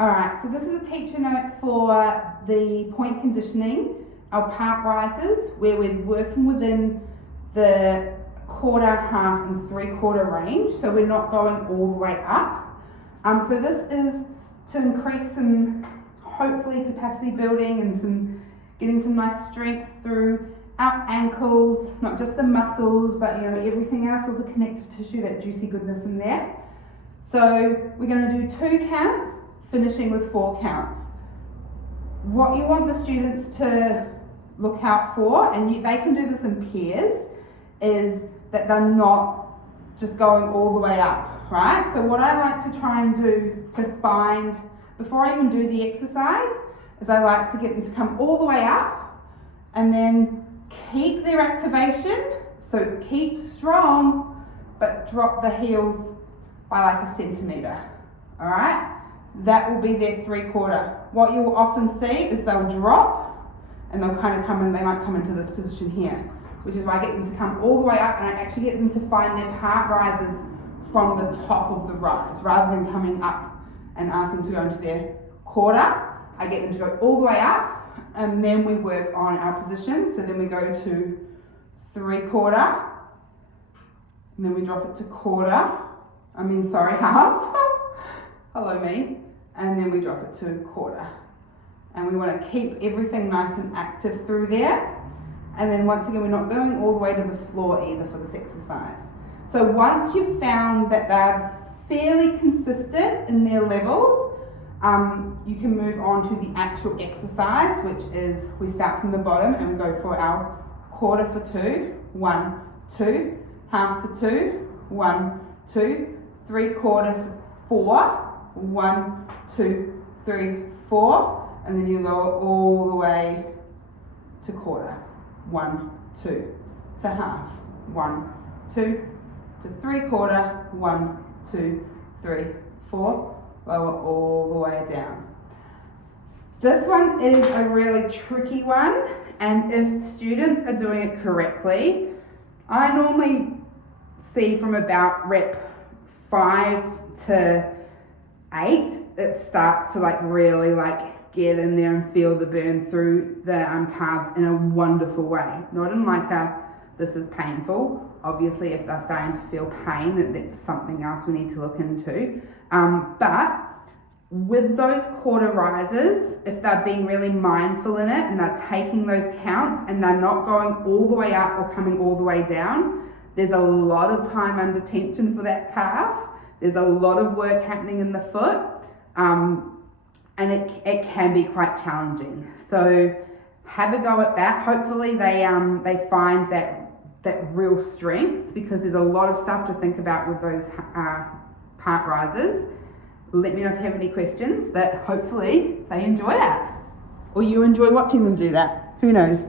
Alright, so this is a teacher note for the point conditioning, our part rises, where we're working within the quarter, half and 3/4 range, so we're not going all the way up. So this is to increase some, hopefully, capacity building and getting some nice strength through our ankles, not just the muscles, but everything else, all the connective tissue, that juicy goodness in there. So we're going to do 2 counts, finishing with 4 counts. What you want the students to look out for, and they can do this in pairs, is that they're not just going all the way up, right? So what I like to try and do to find, before I even do the exercise, is I like to get them to come all the way up and then keep their activation, so keep strong, but drop the heels by like a centimetre, all right? That will be their 3/4. What you'll often see is they'll drop and they'll kind of come in, they might come into this position here, which is why I get them to come all the way up and I actually get them to find their part rises from the top of the rise, rather than coming up and ask them to go into their quarter. I get them to go all the way up and then we work on our position. So then we go to 3/4 and then we drop it to half. Hello me. And then we drop it to 1/4. And we want to keep everything nice and active through there. And then once again, we're not going all the way to the floor either for this exercise. So once you've found that they're fairly consistent in their levels, you can move on to the actual exercise, which is we start from the bottom and we go for our 1/4 for 2, 1, 2, half for 2, 1, 2, 3/4 for 4, 1, 2, 3, 4, and then you lower all the way to 1/4, 1, 2, to half, 1, 2, to 3/4, 1, 2, 3, 4, lower all the way down. This one is a really tricky one, and if students are doing it correctly, I normally see from about rep 5 to 8, it starts to really get in there and feel the burn through the calves in a wonderful way. Not in this is painful. Obviously, if they're starting to feel pain, that's something else we need to look into. But with those quarter rises, if they're being really mindful in it and they're taking those counts and they're not going all the way up or coming all the way down, there's a lot of time under tension for that calf. There's a lot of work happening in the foot, and it can be quite challenging. So have a go at that. Hopefully they find that real strength, because there's a lot of stuff to think about with those part rises. Let me know if you have any questions, but hopefully they enjoy that, or you enjoy watching them do that. Who knows?